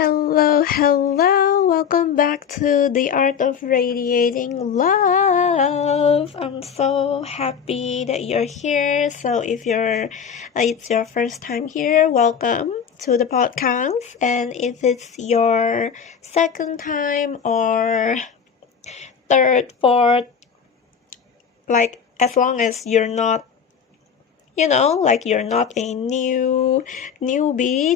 Hello, welcome back to the Art of Radiating Love. I'm so happy that you're here. So if it's your first time here, welcome to the podcast. And if it's your second time or third, fourth, as long as you're not you're not a newbie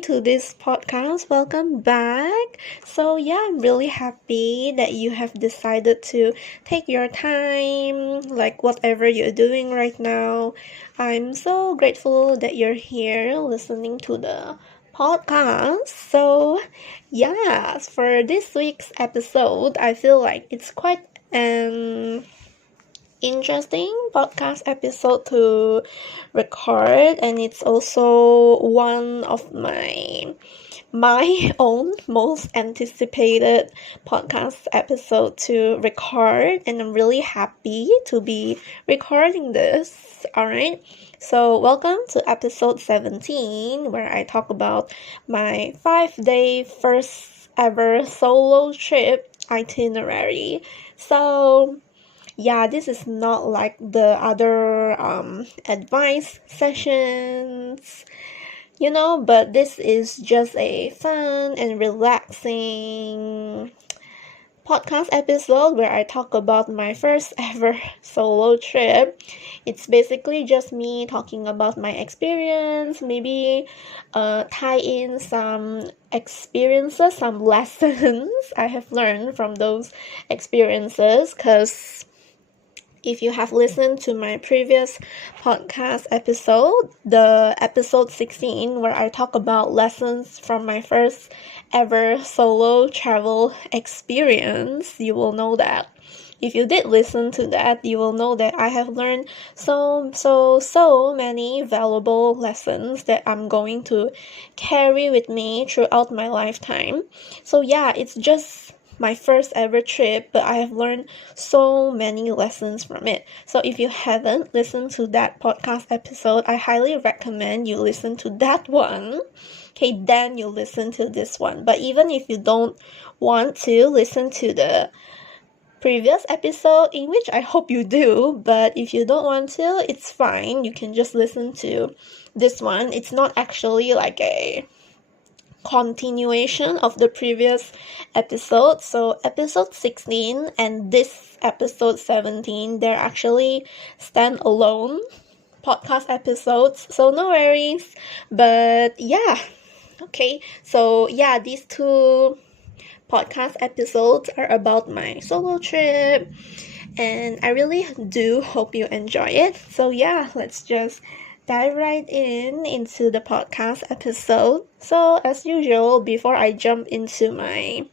to this podcast, welcome back. So yeah, I'm really happy that you have decided to take your time, like whatever you're doing right now. I'm so grateful that you're here listening to the podcast. So yeah, for this week's episode, I feel like it's quite an interesting podcast episode to record, and it's also one of my own most anticipated podcast episode to record, and I'm really happy to be recording this. Alright, so welcome to episode 17, where I talk about my 5-day first ever solo trip itinerary. So yeah, this is not like the other advice sessions, but this is just a fun and relaxing podcast episode where I talk about my first ever solo trip. It's basically just me talking about my experience, maybe tie in some experiences, some lessons I have learned from those experiences, because if you have listened to my previous podcast episode, the episode 16, where I talk about lessons from my first ever solo travel experience, you will know that. If you did listen to that, you will know that I have learned so many valuable lessons that I'm going to carry with me throughout my lifetime. So yeah, it's just my first ever trip, but I have learned so many lessons from it. So if you haven't listened to that podcast episode, I highly recommend you listen to that one. Okay, then you listen to this one. But even if you don't want to listen to the previous episode, in which I hope you do, but if you don't want to, it's fine. You can just listen to this one. It's not actually like a continuation of the previous episode. So episode 16 and this episode 17, they're actually standalone podcast episodes, so no worries. But yeah, okay, so yeah, these two podcast episodes are about my solo trip, and I really do hope you enjoy it. So yeah, let's just dive right into the podcast episode. So as usual, before I jump into my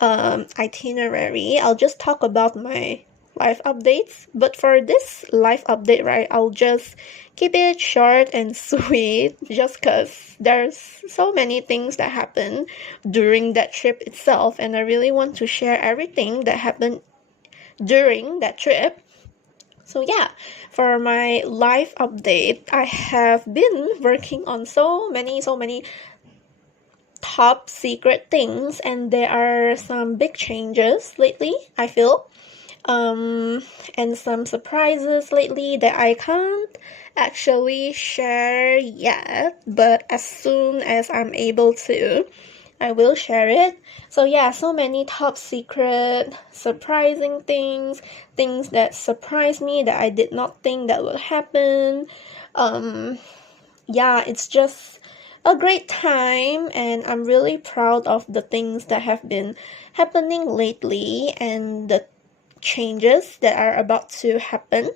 itinerary, I'll just talk about my life updates. But for this life update, right, I'll just keep it short and sweet, just because there's so many things that happened during that trip itself, and I really want to share everything that happened during that trip. So yeah, for my life update, I have been working on so many top secret things, and there are some big changes lately, I feel. And some surprises lately that I can't actually share yet, but as soon as I'm able to, I will share it. So yeah, so many top secret, surprising things that surprised me that I did not think that would happen. Yeah, it's just a great time, and I'm really proud of the things that have been happening lately and the changes that are about to happen.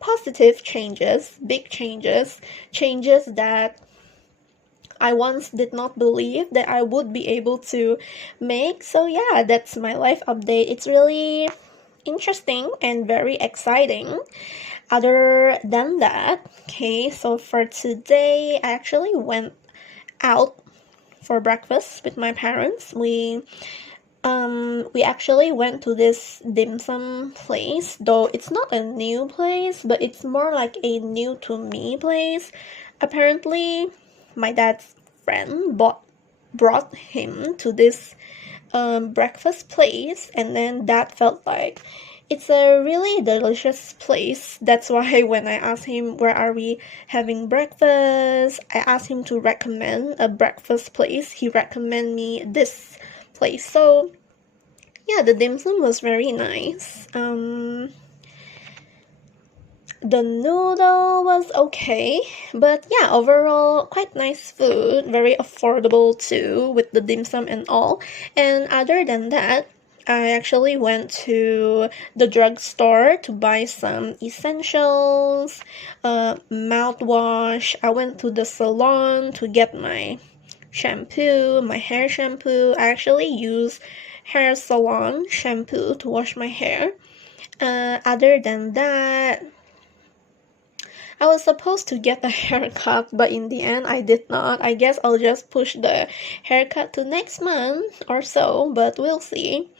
Positive changes, big changes that I once did not believe that I would be able to make. So yeah, that's my life update. It's really interesting and very exciting. Other than that, okay, so for today, I actually went out for breakfast with my parents. We actually went to this dim sum place, though it's not a new place, but it's more like a new to me place. Apparently, my dad's friend bought brought him to this breakfast place, and then Dad felt like it's a really delicious place. That's why when I asked him where are we having breakfast, I asked him to recommend a breakfast place. He recommended me this place. So yeah, the dim sum was very nice. The noodle was okay, but yeah, overall quite nice food, very affordable too, with the dim sum and all. And other than that, I actually went to the drugstore to buy some essentials, mouthwash. I went to the salon to get my shampoo, my hair shampoo. I actually use hair salon shampoo to wash my hair. Other than that, I was supposed to get a haircut, but in the end, I did not. I guess I'll just push the haircut to next month or so, but we'll see.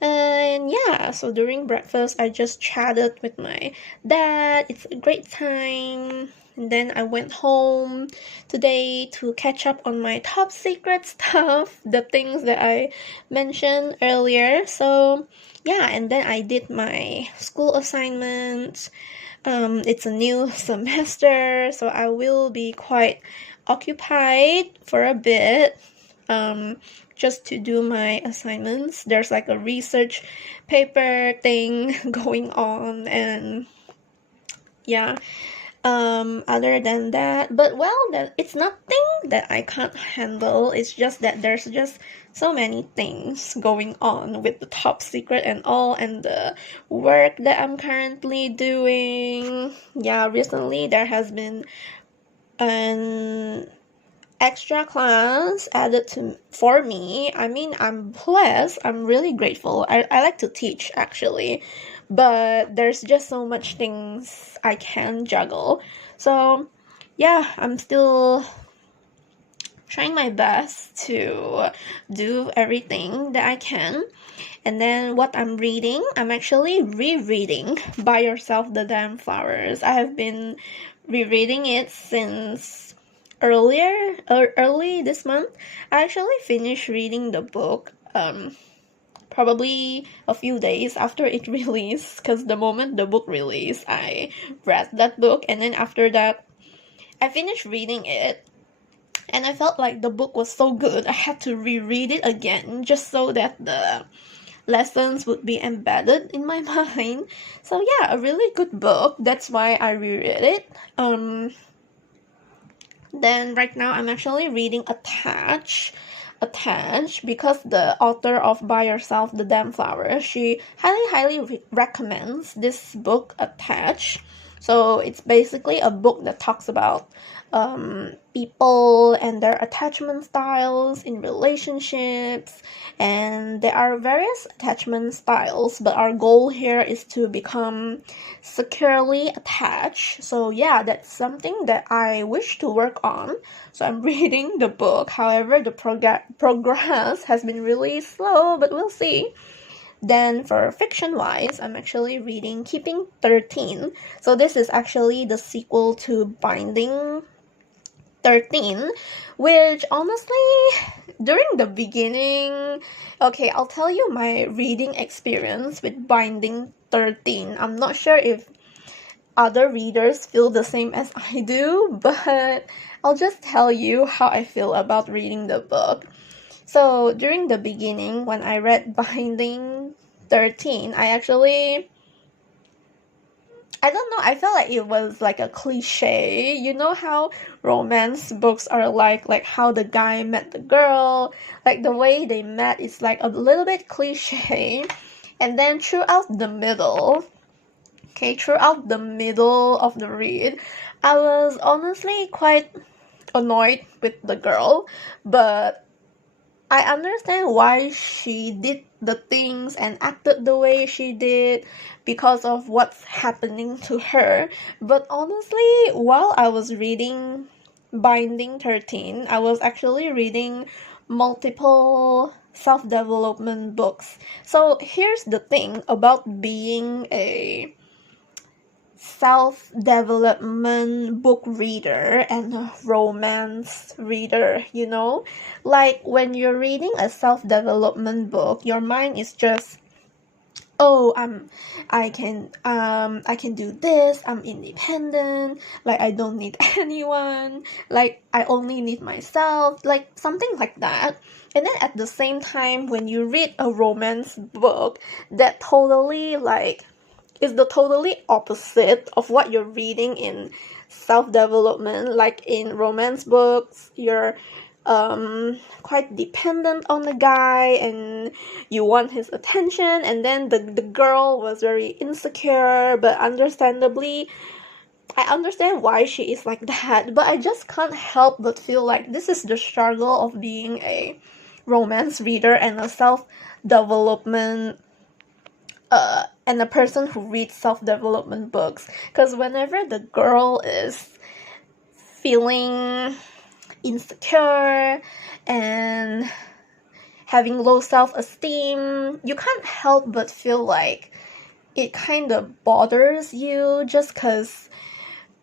And yeah, so during breakfast, I just chatted with my dad. It's a great time. And then I went home today to catch up on my top secret stuff, the things that I mentioned earlier. So yeah, and then I did my school assignments. It's a new semester, so I will be quite occupied for a bit. Just to do my assignments. There's like a research paper thing going on, and yeah. Other than that, but well, it's nothing that I can't handle. It's just that there's just so many things going on with the top secret and all, and the work that I'm currently doing. Yeah, recently there has been an extra class added to for me. I mean, I'm blessed. I'm really grateful. I like to teach actually, but there's just so much things I can juggle. So yeah, I'm still trying my best to do everything that I can. And then what I'm reading, I'm actually rereading Buy Yourself the Damn Flowers. I have been rereading it since early this month. I actually finished reading the book probably a few days after it released, because the moment the book released, I read that book, and then after that I finished reading it, and I felt like the book was so good I had to reread it again just so that the lessons would be embedded in my mind. So yeah, a really good book. That's why I reread it. Then right now I'm actually reading Attach, because the author of Buy Yourself the Damn Flower, she highly recommends this book, Attach. So it's basically a book that talks about people and their attachment styles in relationships, and there are various attachment styles, but our goal here is to become securely attached. So yeah, that's something that I wish to work on. So I'm reading the book. However, the progress has been really slow, but we'll see. Then for fiction-wise, I'm actually reading Keeping 13. So this is actually the sequel to Binding 13, which honestly, during the beginning, okay, I'll tell you my reading experience with Binding 13. I'm not sure if other readers feel the same as I do, but I'll just tell you how I feel about reading the book. So during the beginning, when I read Binding 13, I don't know, I felt like it was like a cliche. You know how romance books are like how the guy met the girl, like the way they met is like a little bit cliche. And then throughout the middle of the read, I was honestly quite annoyed with the girl, but I understand why she did the things and acted the way she did because of what's happening to her. But honestly, while I was reading Binding 13, I was actually reading multiple self-development books. So here's the thing about being a self-development book reader and a romance reader, you know? Like when you're reading a self-development book, your mind is just, oh, I can do this, I'm independent, like I don't need anyone, like I only need myself, like something like that. And then at the same time, when you read a romance book that totally like is the totally opposite of what you're reading in self-development, like in romance books, you're quite dependent on the guy and you want his attention, and then the girl was very insecure, but understandably I understand why she is like that, but I just can't help but feel like this is the struggle of being a romance reader and a self-development and a person who reads self-development books, because whenever the girl is feeling insecure and having low self-esteem, you can't help but feel like it kind of bothers you, just because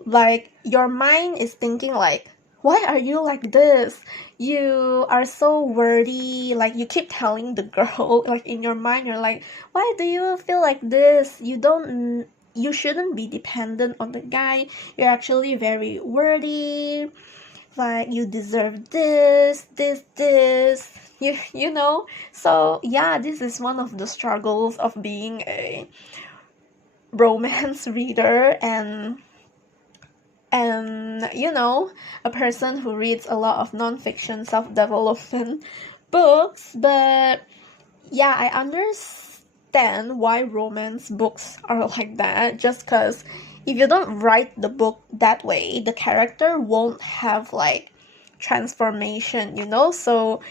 like your mind is thinking like, why are you like this? You are so wordy. Like you keep telling the girl, like in your mind, you're like, why do you feel like this? You shouldn't be dependent on the guy. You're actually very wordy. Like you deserve this. You know? So yeah, this is one of the struggles of being a romance reader and you know, a person who reads a lot of non-fiction self-development books. But yeah, I understand why romance books are like that, just because if you don't write the book that way, the character won't have like transformation, you know? So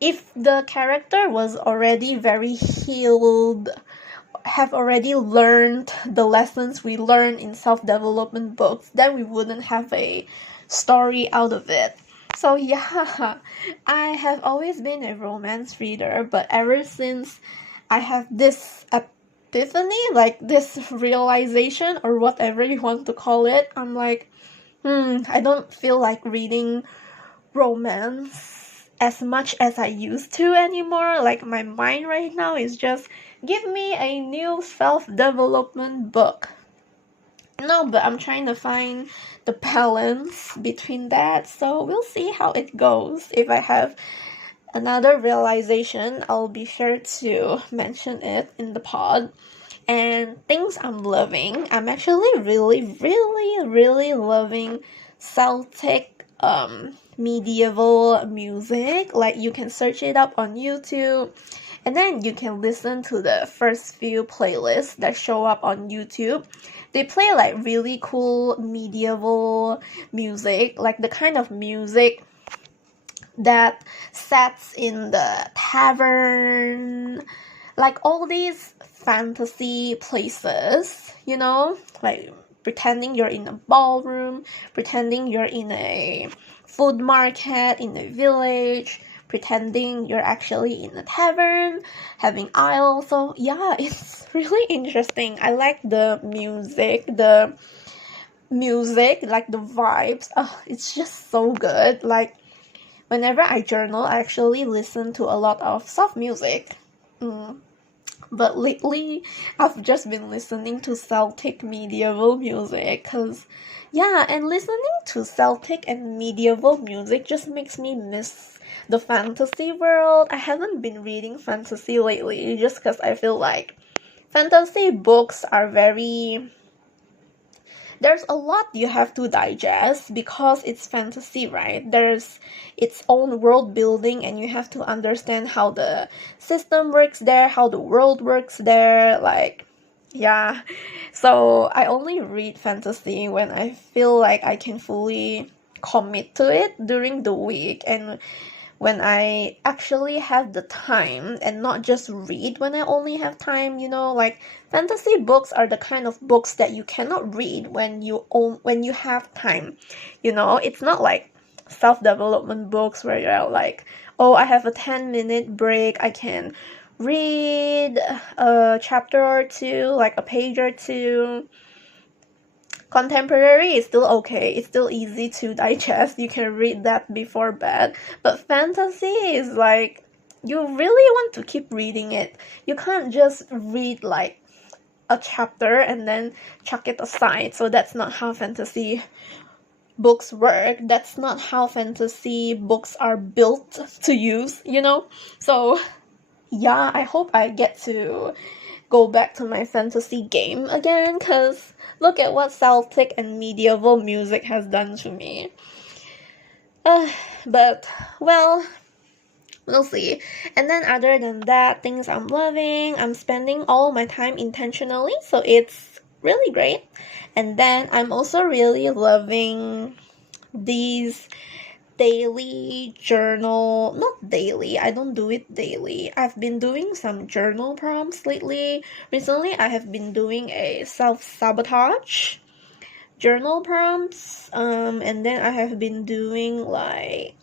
if the character was already very healed, have already learned the lessons we learn in self-development books, then we wouldn't have a story out of it. So yeah, I have always been a romance reader, but ever since I have this epiphany, like this realization or whatever you want to call it, I'm like, I don't feel like reading romance as much as I used to anymore. Like my mind right now is just, give me a new self-development book. No, but I'm trying to find the balance between that, so we'll see how it goes. If I have another realization, I'll be sure to mention it in the pod. And things I'm loving, I'm actually really loving Celtic medieval music. Like you can search it up on YouTube and then you can listen to the first few playlists that show up on YouTube. They play like really cool medieval music, like the kind of music that sets in the tavern, like all these fantasy places, you know, like pretending you're in a ballroom, pretending you're in a food market in a village, pretending you're actually in a tavern, having aisles. So yeah, it's really interesting. I like the music, like the vibes. Oh, it's just so good. Like whenever I journal, I actually listen to a lot of soft music. But lately, I've just been listening to Celtic medieval music, cause yeah, and listening to Celtic and medieval music just makes me miss the fantasy world. I haven't been reading fantasy lately, just cause I feel like fantasy books are very, there's a lot you have to digest because it's fantasy, right? There's its own world building and you have to understand how the system works there, how the world works there, like yeah. So I only read fantasy when I feel like I can fully commit to it during the week, and when I actually have the time and not just read when I only have time, you know, like fantasy books are the kind of books that you cannot read when you have time. You know, it's not like self-development books where you're like, oh, I have a 10-minute break, I can read a chapter or two, like a page or two. Contemporary is still okay. It's still easy to digest. You can read that before bed. But fantasy is like, you really want to keep reading it. You can't just read like a chapter and then chuck it aside. So that's not how fantasy books work. That's not how fantasy books are built to use, you know? So yeah, I hope I get to go back to my fantasy game again, because look at what Celtic and medieval music has done to me. But, well, we'll see. And then other than that, things I'm loving, I'm spending all my time intentionally, so it's really great. And then I'm also really loving these daily journal, not daily, I don't do it daily. I've been doing some journal prompts lately. Recently, I have been doing a self-sabotage journal prompts, and then I have been doing like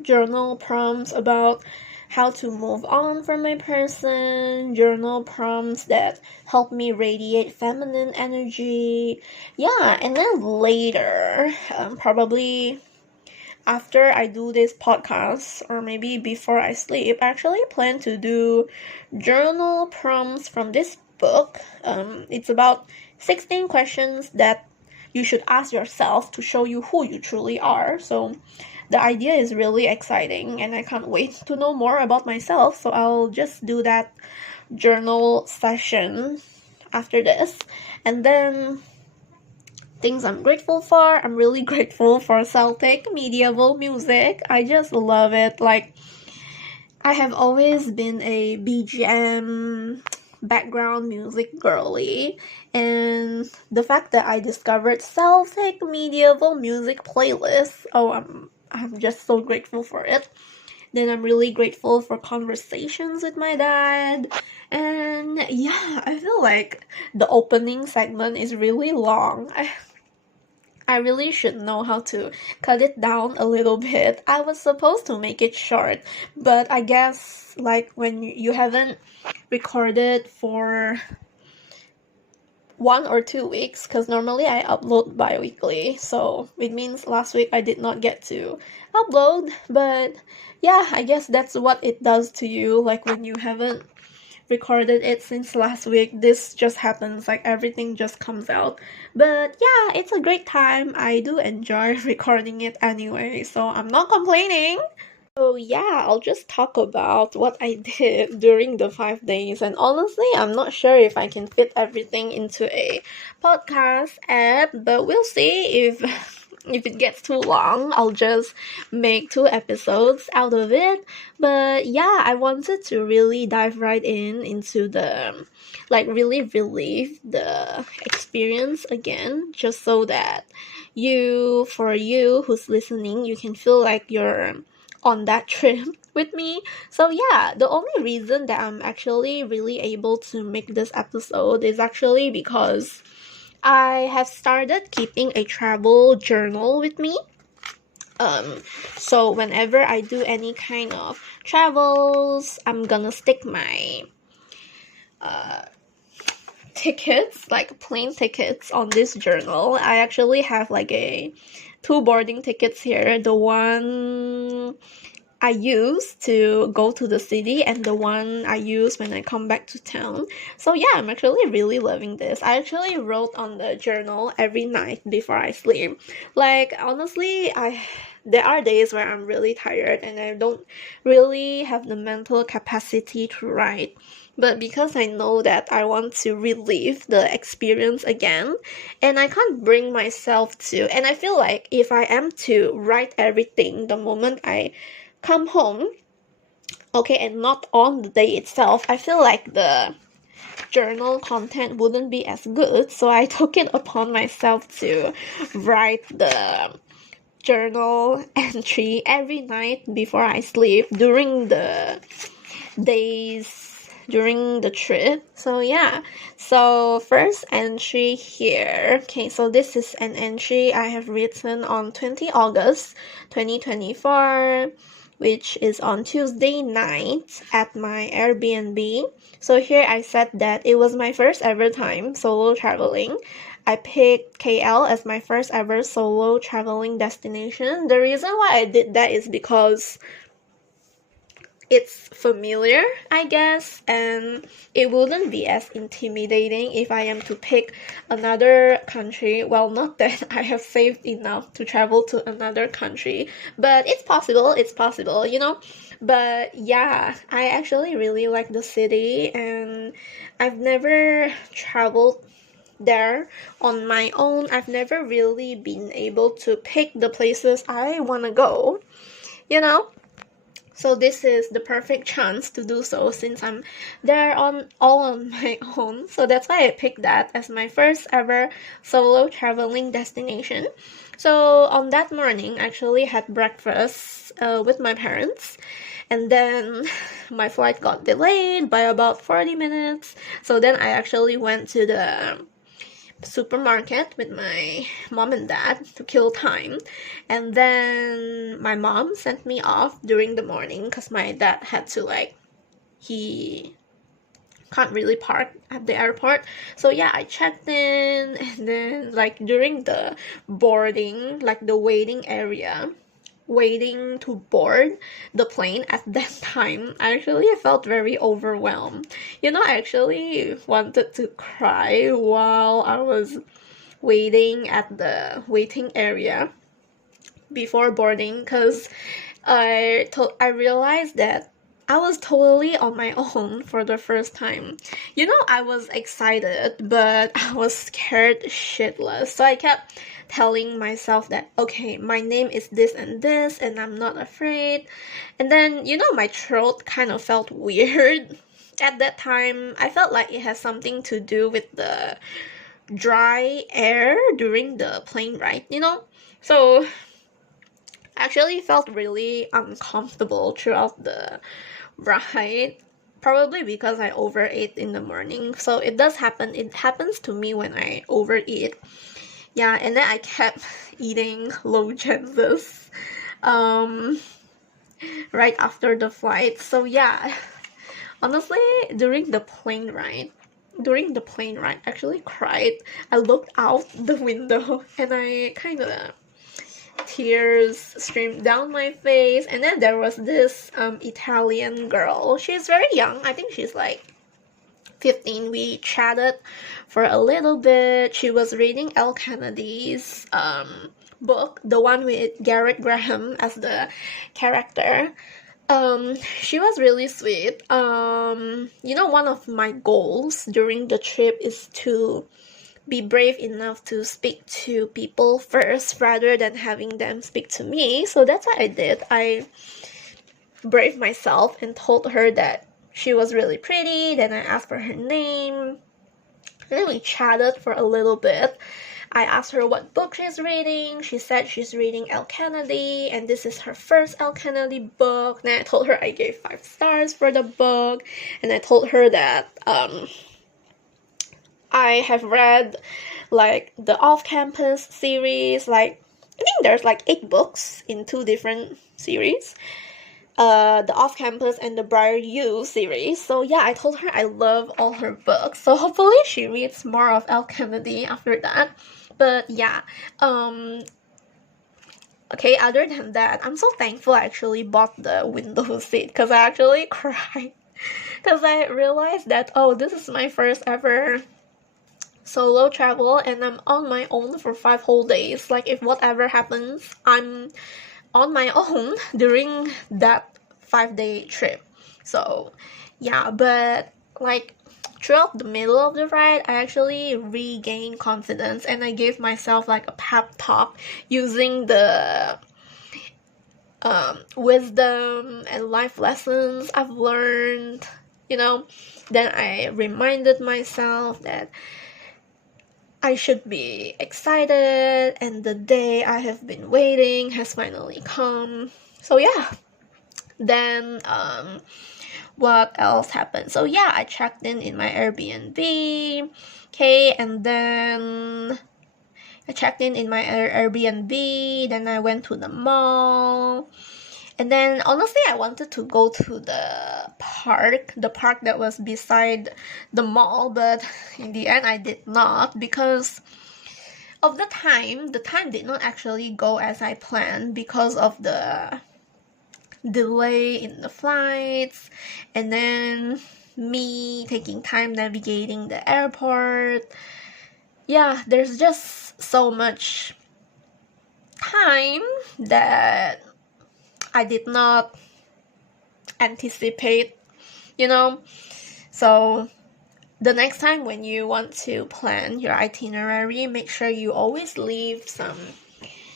journal prompts about how to move on from my person, journal prompts that help me radiate feminine energy. Yeah, and then later, probably after I do this podcast, or maybe before I sleep, I actually plan to do journal prompts from this book. It's about 16 questions that you should ask yourself to show you who you truly are. So the idea is really exciting, and I can't wait to know more about myself. So I'll just do that journal session after this. And then things I'm grateful for. I'm really grateful for Celtic medieval music. I just love it. Like, I have always been a BGM background music girly, and the fact that I discovered Celtic medieval music playlists, I'm just so grateful for it. Then I'm really grateful for conversations with my dad. And yeah, I feel like the opening segment is really long. I really should know how to cut it down a little bit. I was supposed to make it short, but I guess like when you haven't recorded for 1 or 2 weeks, because normally I upload bi-weekly, so it means last week I did not get to upload. But yeah, I guess that's what it does to you, like when you haven't recorded it since last week, this just happens, like everything just comes out. But yeah, it's a great time. I do enjoy recording it anyway, so I'm not complaining. So yeah, I'll just talk about what I did during the 5 days, and honestly, I'm not sure if I can fit everything into a podcast app, but we'll see. If it gets too long, I'll just make 2 episodes out of it. But yeah, I wanted to really dive right into the, like, really relive the experience again, just so that for you who's listening, you can feel like you're on that trip with me. So yeah, the only reason that I'm actually really able to make this episode is actually because I have started keeping a travel journal with me. So whenever I do any kind of travels, I'm gonna stick my tickets, like plane tickets, on this journal. I actually have like 2 boarding tickets here. The one I use to go to the city and the one I use when I come back to town. So yeah, I'm actually really loving this. I actually wrote on the journal every night before I sleep. Like, honestly, there are days where I'm really tired and I don't really have the mental capacity to write. But because I know that I want to relive the experience again, and I can't bring myself to, and I feel like if I am to write everything the moment I come home, okay, and not on the day itself, I feel like the journal content wouldn't be as good. So I took it upon myself to write the journal entry every night before I sleep during the days during the trip. So yeah, so first entry here. Okay, so this is an entry I have written on 20 August 2024, which is on Tuesday night at my Airbnb. So here I said that it was my first ever time solo traveling. I picked KL as my first ever solo traveling destination. The reason why I did that is because it's familiar, I guess, and it wouldn't be as intimidating if I am to pick another country. Well, not that I have saved enough to travel to another country, but it's possible, you know? But yeah, I actually really like the city, and I've never traveled there on my own. I've never really been able to pick the places I want to go, you know? So this is the perfect chance to do so since I'm there all on my own. So that's why I picked that as my first ever solo traveling destination. So on that morning, I actually had breakfast with my parents, and then my flight got delayed by about 40 minutes. So then I actually went to the supermarket with my mom and dad to kill time, and then my mom sent me off during the morning because my dad had to he can't really park at the airport. So yeah, I checked in, and then during the boarding, the waiting area, waiting to board the plane at that time, I felt very overwhelmed. You know, I actually wanted to cry while I was waiting at the waiting area before boarding, because I realized that I was totally on my own for the first time. You know, I was excited, but I was scared shitless. So I kept telling myself that, okay, my name is this and this, and I'm not afraid. And then, you know, my throat kind of felt weird. At that time, I felt like it has something to do with the dry air during the plane ride, you know? So actually felt really uncomfortable throughout the ride, probably because I overate in the morning. So it does happen. It happens to me when I overeat. Yeah, and then I kept eating low chances right after the flight. So yeah, honestly, during the plane ride, I actually cried. I looked out the window and I kind of tears streamed down my face. And then there was this Italian girl. She's very young. I think she's like 15. We chatted for a little bit. She was reading Elle Kennedy's book, the one with Garrett Graham as the character. She was really sweet. You know, one of my goals during the trip is to be brave enough to speak to people first rather than having them speak to me. So that's what I did. I braved myself and told her that she was really pretty. Then I asked for her name. And then we chatted for a little bit. I asked her what book she's reading. She said she's reading Elle Kennedy, and this is her first Elle Kennedy book. Then I told her I gave 5 stars for the book, and I told her that I have read the off-campus series. I think there's 8 books in 2 different series. The off-campus and the Briar U series. So yeah, I told her I love all her books. So hopefully she reads more of Elle Kennedy after that. But yeah, okay, other than that, I'm so thankful I actually bought the window seat, because I actually cried. Because I realized that, oh, this is my first ever solo travel, and I'm on my own for 5 whole days. If whatever happens, I'm on my own during that 5-day trip. So yeah, but throughout the middle of the ride, I actually regained confidence, and I gave myself a pep talk using the wisdom and life lessons I've learned, you know. Then I reminded myself that I should be excited, and the day I have been waiting has finally come. So yeah, then what else happened? So yeah, I checked in my Airbnb, okay, and then I checked in my Airbnb, then I went to the mall, and then honestly I wanted to go to the park that was beside the mall, but in the end I did not, because of the time did not actually go as I planned because of the delay in the flights, and then me taking time navigating the airport. Yeah, there's just so much time that I did not anticipate, you know. So the next time when you want to plan your itinerary, make sure you always leave some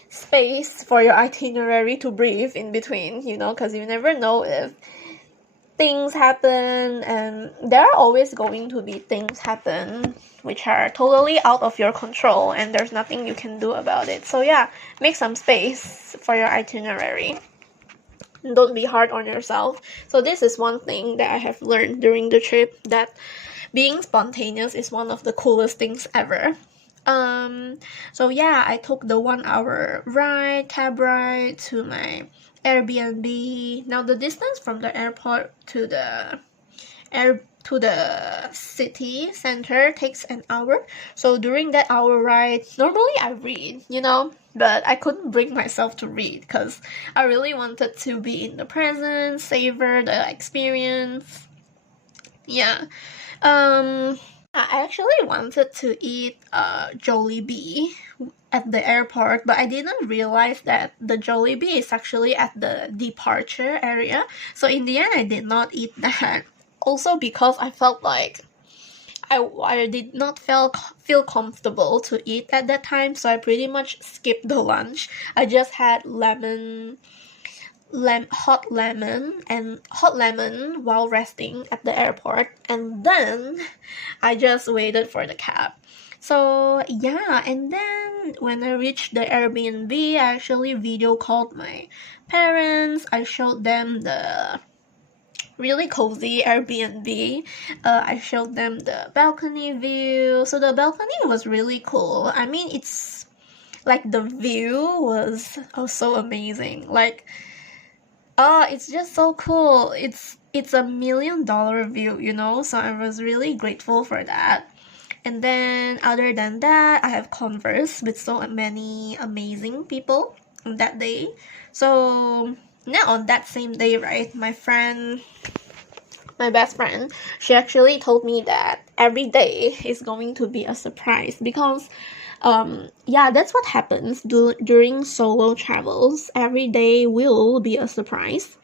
space for your itinerary to breathe in between, because you never know if things happen, and there are always going to be things happen which are totally out of your control and there's nothing you can do about it. So yeah, make some space for your itinerary. Don't be hard on yourself. So this is one thing that I have learned during the trip, that being spontaneous is one of the coolest things ever. So yeah, I took the 1 hour cab ride to my Airbnb. Now the distance from the airport to the city center takes an hour. So during that hour ride, normally I read, but I couldn't bring myself to read because I really wanted to be in the present, savor the experience. Yeah. I actually wanted to eat Jollibee at the airport, but I didn't realize that the Jollibee is actually at the departure area. So in the end, I did not eat that. Also because I felt like I did not feel comfortable to eat at that time, so I pretty much skipped the lunch. I just had hot lemon while resting at the airport, and then I just waited for the cab. So yeah, and then when I reached the Airbnb, I actually video called my parents. I showed them the really cozy Airbnb. I showed them the balcony view. So the balcony was really cool. I mean, it's like the view was so amazing. Like, it's just so cool. It's a $1 million view, so I was really grateful for that. And then other than that, I have conversed with so many amazing people on that day. So now on that same day, right, my best friend, she actually told me that every day is going to be a surprise, because that's what happens during solo travels. Every day will be a surprise.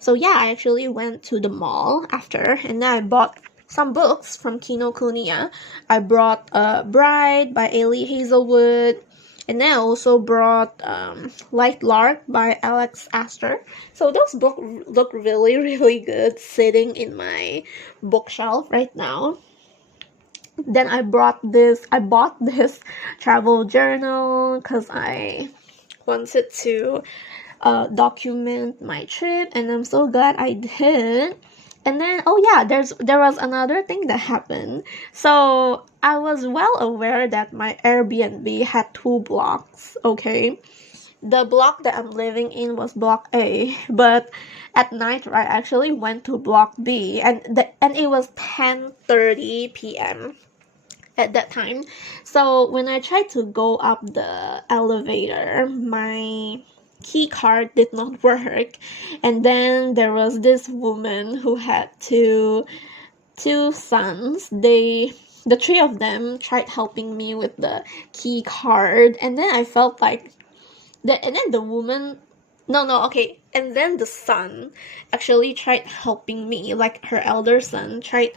So yeah, I actually went to the mall after, and then I bought some books from Kinokuniya. I brought Bride by Ailey Hazelwood, and then I also brought Light Lark by Alex Astor. So those books look really, really good sitting in my bookshelf right now. Then I bought this travel journal because I wanted to document my trip, and I'm so glad I did. And then there was another thing that happened. So I was well aware that my Airbnb had 2 blocks. Okay, the block that I'm living in was block A, but at night, I actually went to block B, and it was 10:30 p.m. at that time. So when I tried to go up the elevator, my key card did not work, and then there was this woman who had two sons. The 3 of them tried helping me with the key card, and then I felt like and then the woman, okay, and then the son actually tried helping me, like her elder son tried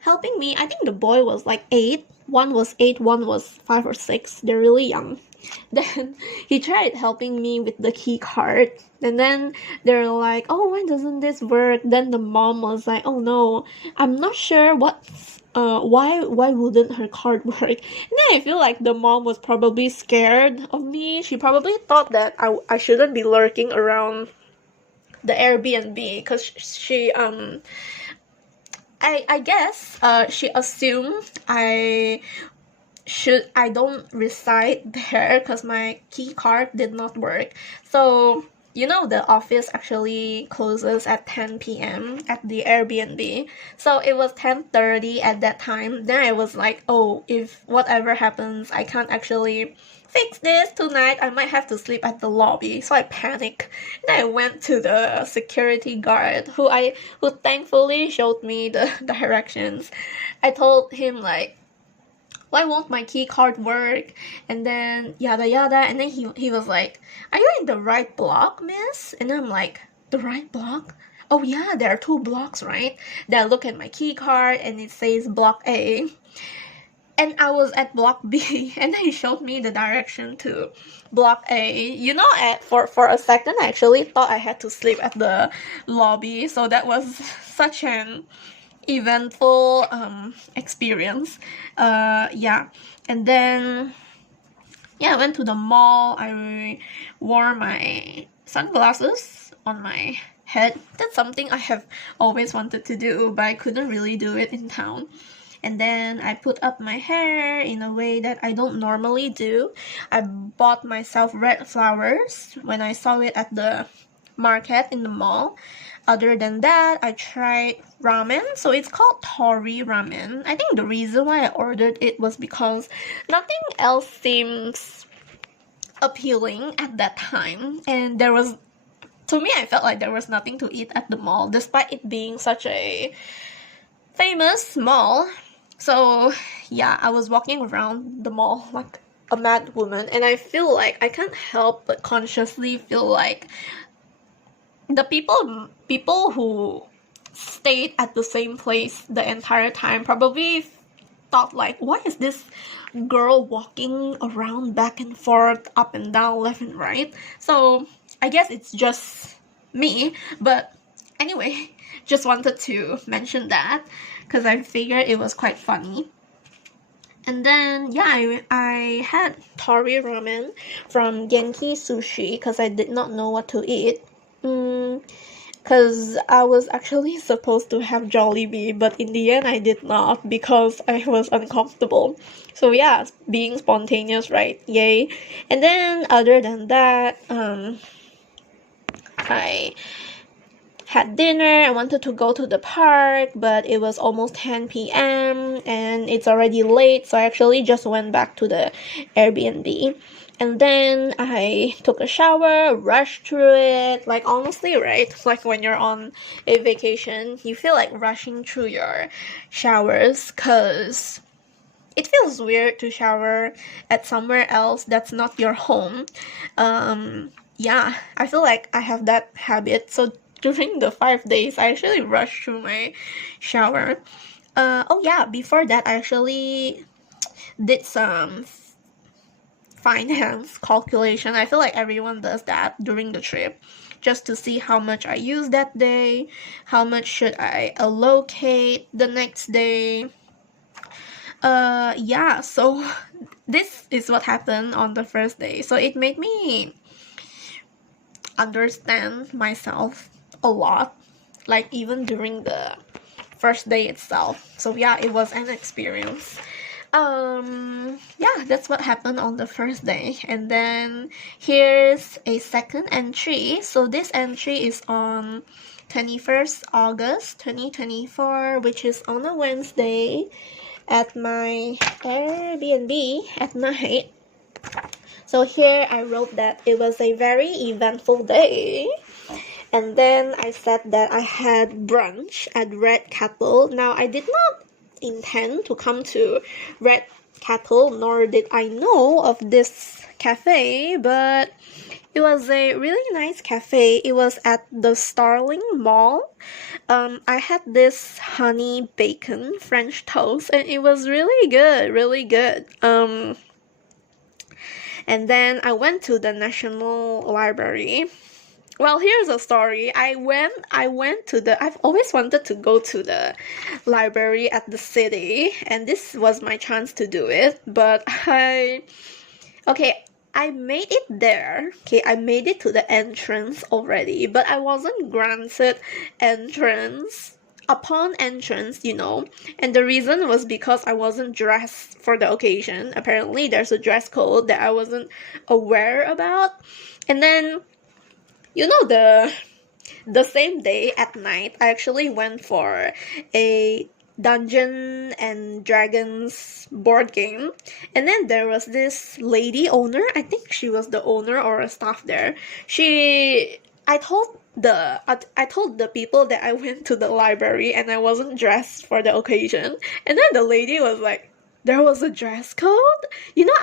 helping me. I think the boy was like 8. One was 8, one was 5 or 6. They're really young. Then he tried helping me with the key card, and then they're like, oh, why doesn't this work? Then the mom was like, oh no, I'm not sure why wouldn't her card work? And then I feel like the mom was probably scared of me. She probably thought that I shouldn't be lurking around the Airbnb, because she I guess she assumed I don't reside there because my key card did not work. So you know, the office actually closes at 10 p.m. at the Airbnb. So it was 10:30 at that time. Then I was like, oh, if whatever happens, I can't actually fix this tonight. I might have to sleep at the lobby. So I panicked. And I went to the security guard who thankfully showed me the directions. I told him like, why won't my key card work? And then yada yada. And then he was like, are you in the right block, miss? And I'm like, the right block? Oh yeah, there are 2 blocks, right? Then I look at my key card and it says block A. And I was at block B, and then he showed me the direction to block A. You know, for a second I actually thought I had to sleep at the lobby. So that was such an eventful experience. Yeah. And then I went to the mall. I wore my sunglasses on my head. That's something I have always wanted to do, but I couldn't really do it in town. And then I put up my hair in a way that I don't normally do. I bought myself red flowers when I saw it at the market in the mall. Other than that, I tried ramen. So it's called Tori ramen. I think the reason why I ordered it was because nothing else seems appealing at that time. And to me, I felt like there was nothing to eat at the mall, despite it being such a famous mall. So yeah, I was walking around the mall like a mad woman, and I feel like I can't help but consciously feel like the people who stayed at the same place the entire time probably thought like, why is this girl walking around back and forth, up and down, left and right? So I guess it's just me, but anyway, just wanted to mention that because I figured it was quite funny. And then yeah, I had Tori ramen from Genki Sushi because I did not know what to eat. Because I was actually supposed to have Jollibee, but in the end I did not because I was uncomfortable. So yeah, being spontaneous, right? Yay. And then other than that, I had dinner. I wanted to go to the park, but it was almost 10 p.m. and it's already late, so I actually just went back to the Airbnb. And then I took a shower, rushed through it. Like, honestly, right? Like, when you're on a vacation, you feel like rushing through your showers because it feels weird to shower at somewhere else that's not your home. Yeah, I feel like I have that habit. So during the 5 days, I actually rushed through my shower. Oh yeah, before that, I actually did some finance calculation. I feel like everyone does that during the trip, just to see how much I used that day, how much should I allocate the next day. Yeah, so this is what happened on the first day. So it made me understand myself a lot, like even during the first day itself. So yeah, it was an experience. Yeah, that's what happened on the first day. And then here's a second entry. So this entry is on 21st August 2024, which is on a Wednesday at my Airbnb at night. So here I wrote that it was a very eventful day. And then I said that I had brunch at Red Kettle. Now, I did not intend to come to Red Kettle, nor did I know of this cafe, but it was a really nice cafe. It was at the Starling Mall. I had this honey bacon French toast, and it was really good, really good. And then I went to the National Library. Well, here's a story. I went to I've always wanted to go to the library at the city, and this was my chance to do it, but I made it there. Okay, I made it to the entrance already, but I wasn't granted entrance upon entrance, and the reason was because I wasn't dressed for the occasion. Apparently, there's a dress code that I wasn't aware about, and then You know, the same day at night, I actually went for a Dungeon and Dragons board game, and then there was this lady owner. I think she was the owner or a staff there. I told I told the people that I went to the library and I wasn't dressed for the occasion, and then the lady was like, "There was a dress code." You know,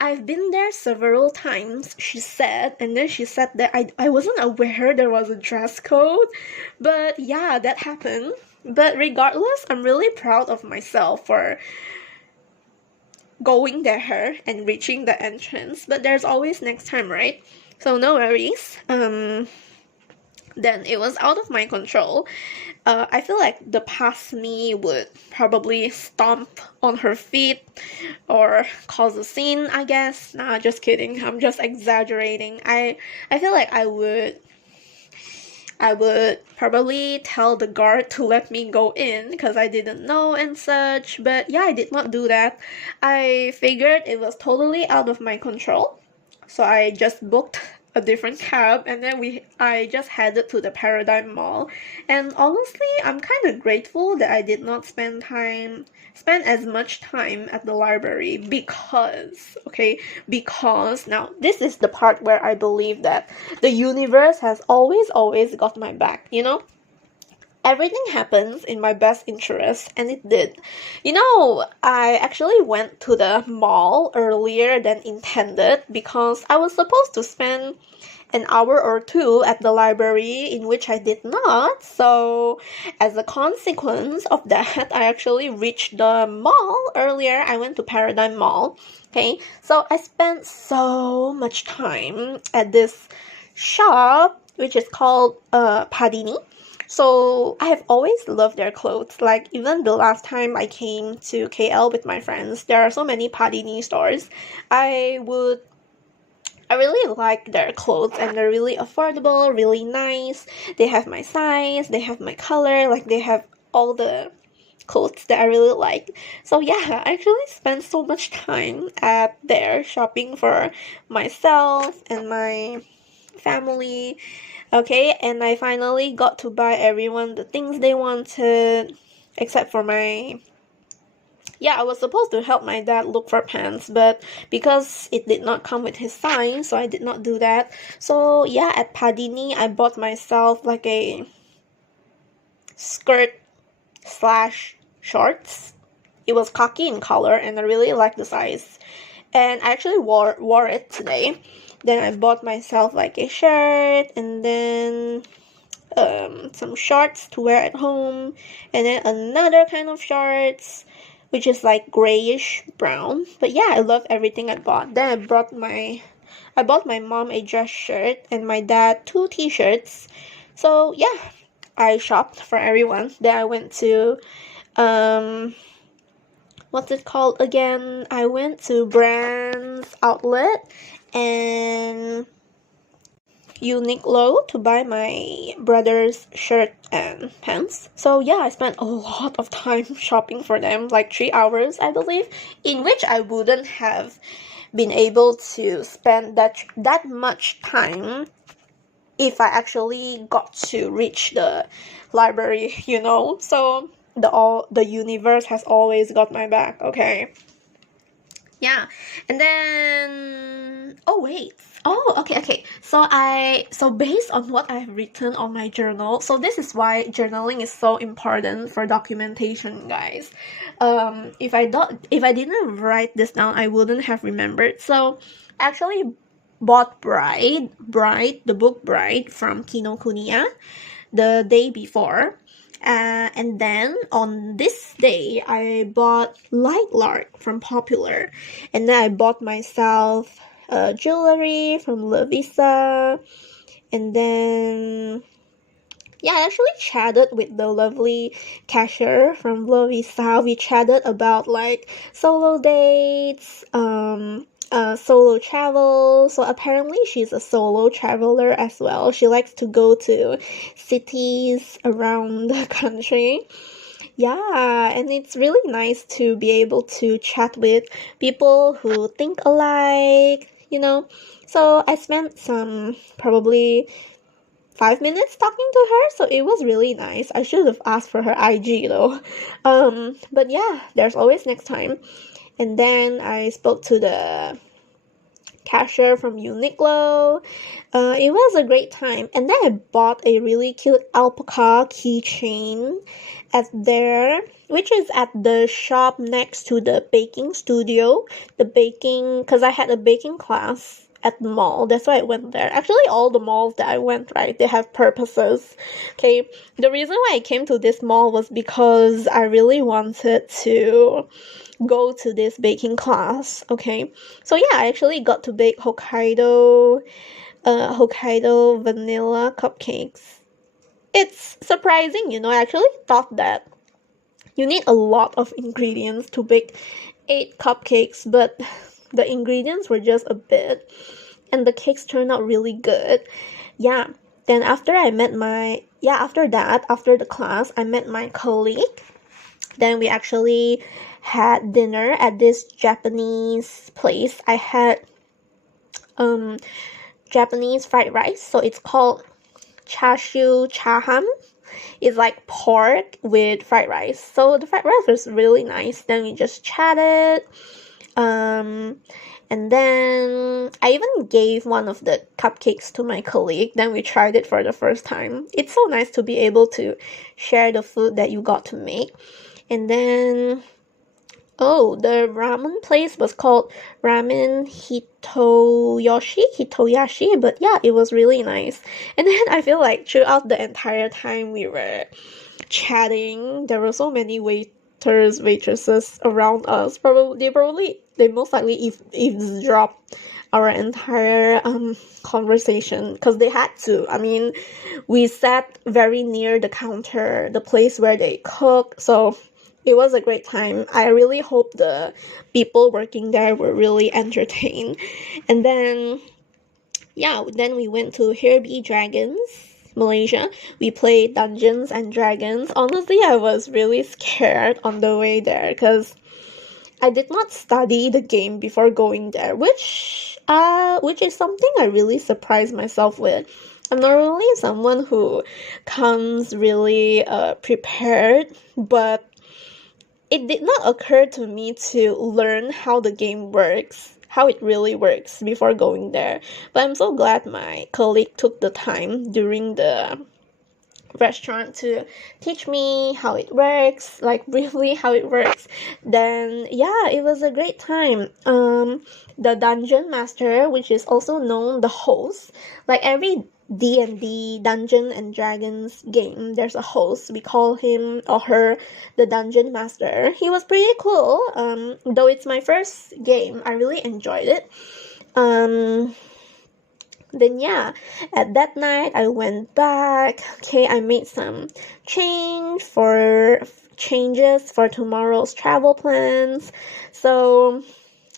I've been there several times, she said, and then she said that I wasn't aware there was a dress code. But yeah, that happened. But regardless, I'm really proud of myself for going there and reaching the entrance. But there's always next time, right? So no worries. Then it was out of my control. I feel like the past me would probably stomp on her feet or cause a scene, I guess. Nah, just kidding. I'm just exaggerating. I feel like I would probably tell the guard to let me go in because I didn't know and such. But yeah, I did not do that. I figured it was totally out of my control. So I just booked a different cab and then I just headed to the Paradigm Mall. And honestly, I'm kind of grateful that I did not spend as much time at the library because now this is the part where I believe that the universe has always got my back, you know? Everything happens in my best interest, and it did. You know, I actually went to the mall earlier than intended because I was supposed to spend an hour or two at the library, in which I did not. So, as a consequence of that, I actually reached the mall earlier. I went to Paradigm Mall. Okay, so I spent so much time at this shop, which is called Padini. So I have always loved their clothes. Like even the last time I came to KL with my friends, there are so many Padini stores. I really like their clothes and they're really affordable, really nice. They have my size, they have my color, like they have all the clothes that I really like. So yeah, I actually spent so much time at there shopping for myself and my family. Okay, and I finally got to buy everyone the things they wanted, except for my... Yeah, I was supposed to help my dad look for pants, but because it did not come with his size, so I did not do that. So yeah, at Padini, I bought myself like a skirt slash shorts. It was khaki in color, and I really liked the size. And I actually wore it today. Then I bought myself like a shirt and then some shorts to wear at home, and then another kind of shorts which is like grayish brown. But yeah, I love everything I bought. Then I bought my mom a dress shirt and my dad 2 t-shirts. So yeah, I shopped for everyone. Then I went to what's it called again? I went to Brands Outlet and Uniqlo to buy my brother's shirt and pants. So yeah, I spent a lot of time shopping for them, like 3 hours, I believe, in which I wouldn't have been able to spend that much time if I actually got to reach the library, you know. So the universe has always got my back, okay? Yeah, and then okay. So based on what I've written on my journal, so this is why journaling is so important for documentation, guys. If I didn't write this down, I wouldn't have remembered. So actually bought Bride, the book Bride from Kinokuniya the day before. And then on this day, I bought Light Lark from Popular. And then I bought myself jewelry from Lovisa. And then, yeah, I actually chatted with the lovely cashier from Lovisa. We chatted about like solo dates, solo travel. So apparently she's a solo traveler as well. She likes to go to cities around the country. Yeah, and it's really nice to be able to chat with people who think alike, you know. So I spent some probably 5 minutes talking to her, so it was really nice. I should have asked for her IG though. But yeah, there's always next time. And then I spoke to the cashier from Uniqlo. It was a great time. And then I bought a really cute alpaca keychain which is at the shop next to the baking studio. Because I had a baking class at the mall. That's why I went there. Actually, all the malls that I went, right, they have purposes. Okay, the reason why I came to this mall was because I really wanted to go to this baking class. Okay, so yeah, I actually got to bake Hokkaido vanilla cupcakes. It's surprising, I actually thought that you need a lot of ingredients to bake 8 cupcakes, but the ingredients were just a bit, and the cakes turned out really good. Yeah, then after the class, I met my colleague. Then we actually had dinner at this Japanese place. I had Japanese fried rice, so it's called chashu chaham. It's like pork with fried rice. So the fried rice was really nice. Then we just chatted. And then I even gave one of the cupcakes to my colleague. Then we tried it for the first time. It's so nice to be able to share the food that you got to make. And then, the ramen place was called Ramen Hitoyashi, but yeah, it was really nice. And then I feel like throughout the entire time we were chatting, there were so many waitresses around us. They most likely eavesdropped our entire conversation, because they had to. I mean, we sat very near the counter, the place where they cook, so it was a great time. I really hope the people working there were really entertained. And then, then we went to Herbie Dragons, Malaysia. We played Dungeons and Dragons. Honestly, I was really scared on the way there because I did not study the game before going there, which is something I really surprised myself with. I'm normally someone who comes really prepared, but it did not occur to me to learn how the game works, how it really works before going there. But I'm so glad my colleague took the time during the restaurant to teach me how it works, like really how it works. Then yeah, it was a great time. The dungeon master, which is also known the host, like every D&D Dungeon and Dragons game, there's a host. We call him or her the dungeon master. He was pretty cool. Though it's my first game, I really enjoyed it. Then yeah, at that night I went back. Okay, I made some changes for tomorrow's travel plans. So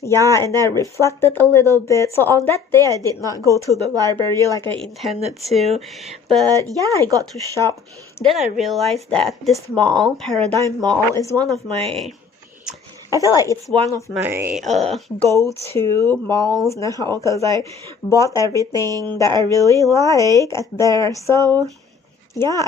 yeah, and I reflected a little bit. So on that day, I did not go to the library like I intended to. But yeah, I got to shop. Then I realized that this mall, Paradigm Mall, is I feel like it's one of my go-to malls now, because I bought everything that I really like at there. So yeah,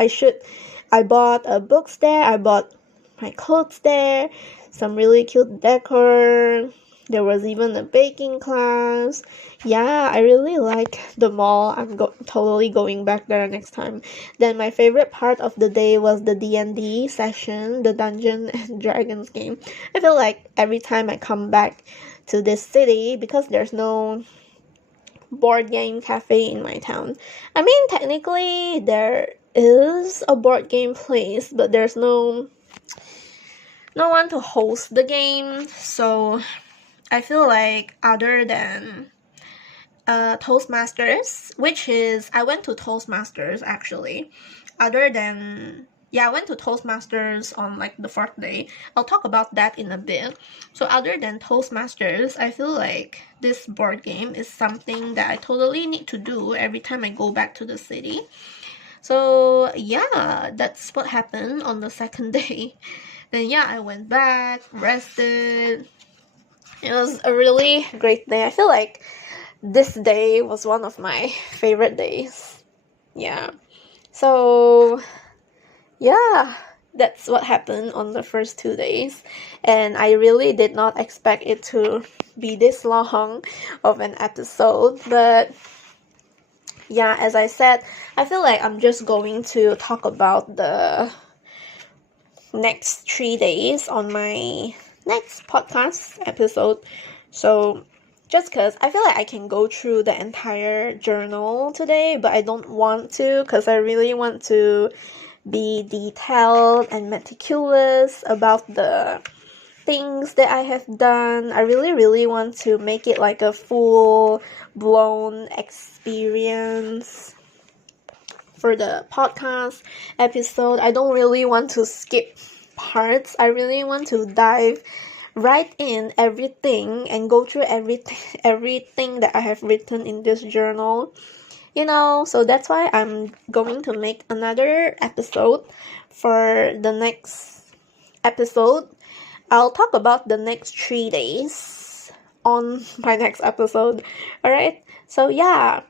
I bought books there. I bought my clothes there. Some really cute decor. There was even a baking class. Yeah, I really like the mall. I'm totally going back there next time. Then my favorite part of the day was the D&D session, the Dungeon and Dragons game. I feel like every time I come back to this city, because there's no board game cafe in my town. I mean, technically there is a board game place, but there's no one to host the game. So I feel like other than Toastmasters, I went to Toastmasters actually. I went to Toastmasters on like the 4th day. I'll talk about that in a bit. So other than Toastmasters, I feel like this board game is something that I totally need to do every time I go back to the city. So yeah, that's what happened on the 2nd day. Then yeah, I went back, rested. It was a really great day. I feel like this day was one of my favorite days. Yeah. So, yeah, that's what happened on the first 2 days. And I really did not expect it to be this long of an episode. But yeah, as I said, I feel like I'm just going to talk about the next 3 days on my next podcast episode. So just because I feel like I can go through the entire journal today, but I don't want to because I really want to be detailed and meticulous about the things that I have done. I really want to make it like a full blown experience for the podcast episode. I don't really want to skip parts. I really want to dive right in everything and go through everything that I have written in this journal. So that's why I'm going to make another episode for the next episode. I'll talk about the next 3 days on my next episode. Alright? So yeah.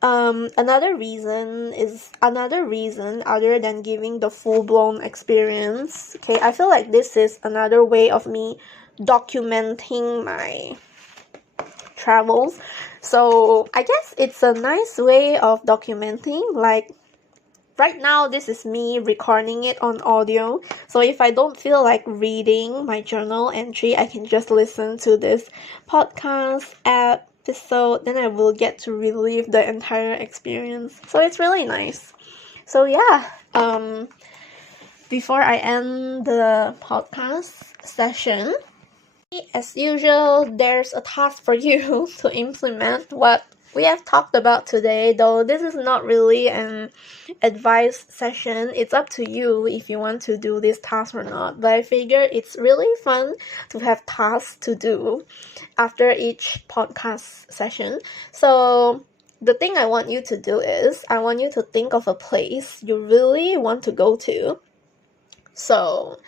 Another reason other than giving the full-blown experience. Okay, I feel like this is another way of me documenting my travels. So I guess it's a nice way of documenting. Like right now, this is me recording it on audio. So if I don't feel like reading my journal entry, I can just listen to this podcast episode. Then I will get to relive the entire experience. So it's really nice. So yeah, before I end the podcast session, as usual, there's a task for you to implement what we have talked about today, though this is not really an advice session. It's up to you if you want to do this task or not. But I figure it's really fun to have tasks to do after each podcast session. So the thing I want you to do is I want you to think of a place you really want to go to. So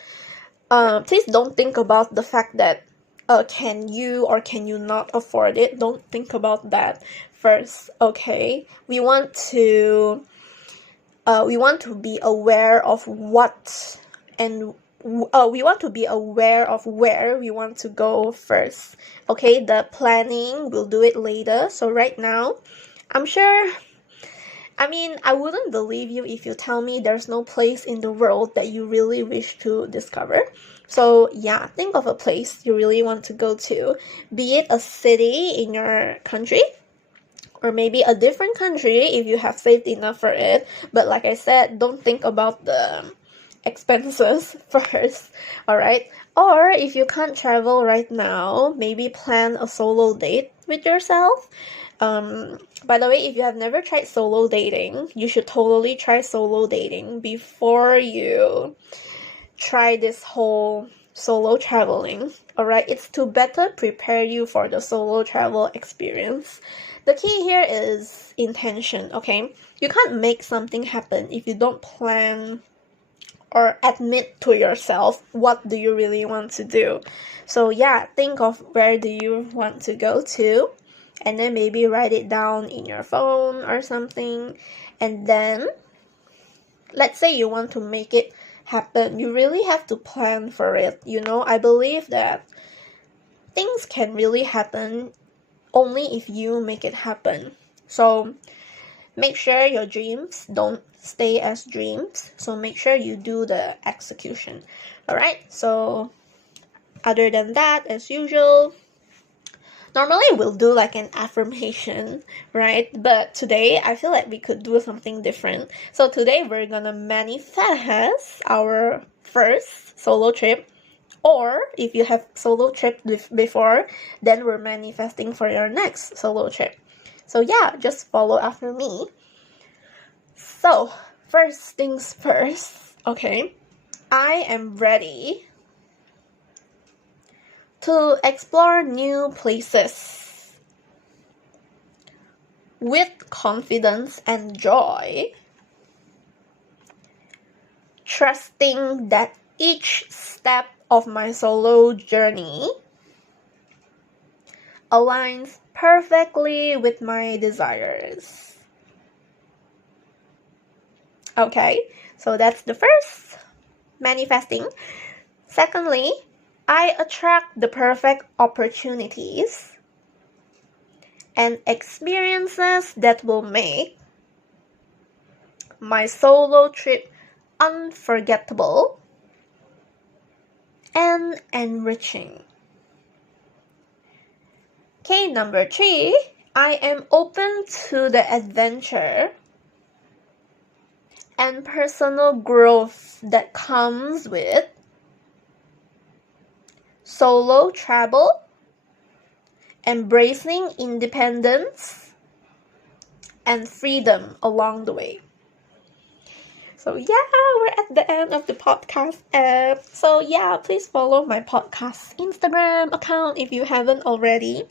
please don't think about the fact that can you or can you not afford it. Don't think about that first, okay? We want to be aware of what and we want to be aware of where we want to go first, okay? The planning, we'll do it later. So right now, I wouldn't believe you if you tell me there's no place in the world that you really wish to discover. So yeah, think of a place you really want to go to, be it a city in your country, or maybe a different country if you have saved enough for it. But like I said, don't think about the expenses first, alright? Or if you can't travel right now, maybe plan a solo date with yourself. By the way, if you have never tried solo dating, you should totally try solo dating before you try this whole solo traveling. Alright, it's to better prepare you for the solo travel experience. The key here is intention, okay? You can't make something happen if you don't plan or admit to yourself what do you really want to do. So yeah, think of where do you want to go to, and then maybe write it down in your phone or something. And then let's say you want to make it happen, you really have to plan for it. I believe that things can really happen only if you make it happen. So make sure your dreams don't stay as dreams. So make sure you do the execution. Alright, so other than that, as usual, normally we'll do like an affirmation, right? But today I feel like we could do something different. So today we're gonna manifest our first solo trip. Or if you have solo trip before, then we're manifesting for your next solo trip. So yeah, just follow after me. So first things first, okay? I am ready to explore new places with confidence and joy, trusting that each step of my solo journey aligns perfectly with my desires. Okay, so that's the first, manifesting. Secondly, I attract the perfect opportunities and experiences that will make my solo trip unforgettable and enriching. Okay, number 3, I am open to the adventure and personal growth that comes with solo travel, embracing independence and freedom along the way. So yeah, we're at the end of the podcast app. So yeah, please follow my podcast Instagram account if you haven't already.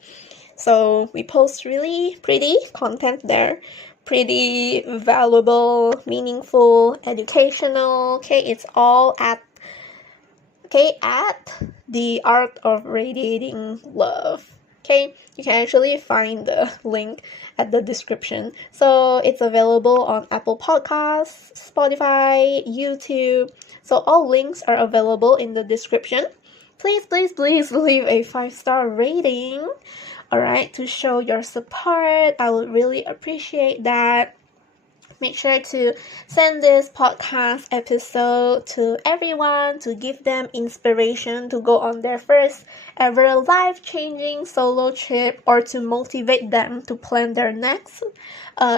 So we post really pretty content there. Pretty valuable, meaningful, educational. Okay, it's all at the Art of Radiating Love. Okay, you can actually find the link at the description. So it's available on Apple Podcasts, Spotify, YouTube. So all links are available in the description. Please leave a 5-star rating. Alright, to show your support. I would really appreciate that. Make sure to send this podcast episode to everyone to give them inspiration to go on their first ever life-changing solo trip, or to motivate them to plan their next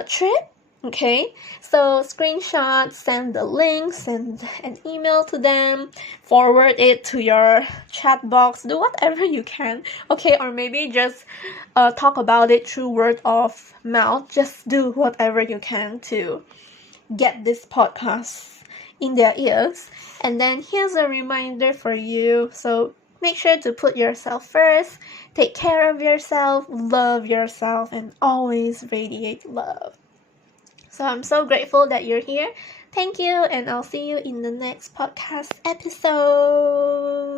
trip. Okay, so screenshot, send the link, send an email to them, forward it to your chat box, do whatever you can. Okay, or maybe just talk about it through word of mouth. Just do whatever you can to get this podcast in their ears. And then here's a reminder for you. So make sure to put yourself first, take care of yourself, love yourself, and always radiate love. So I'm so grateful that you're here. Thank you, and I'll see you in the next podcast episode.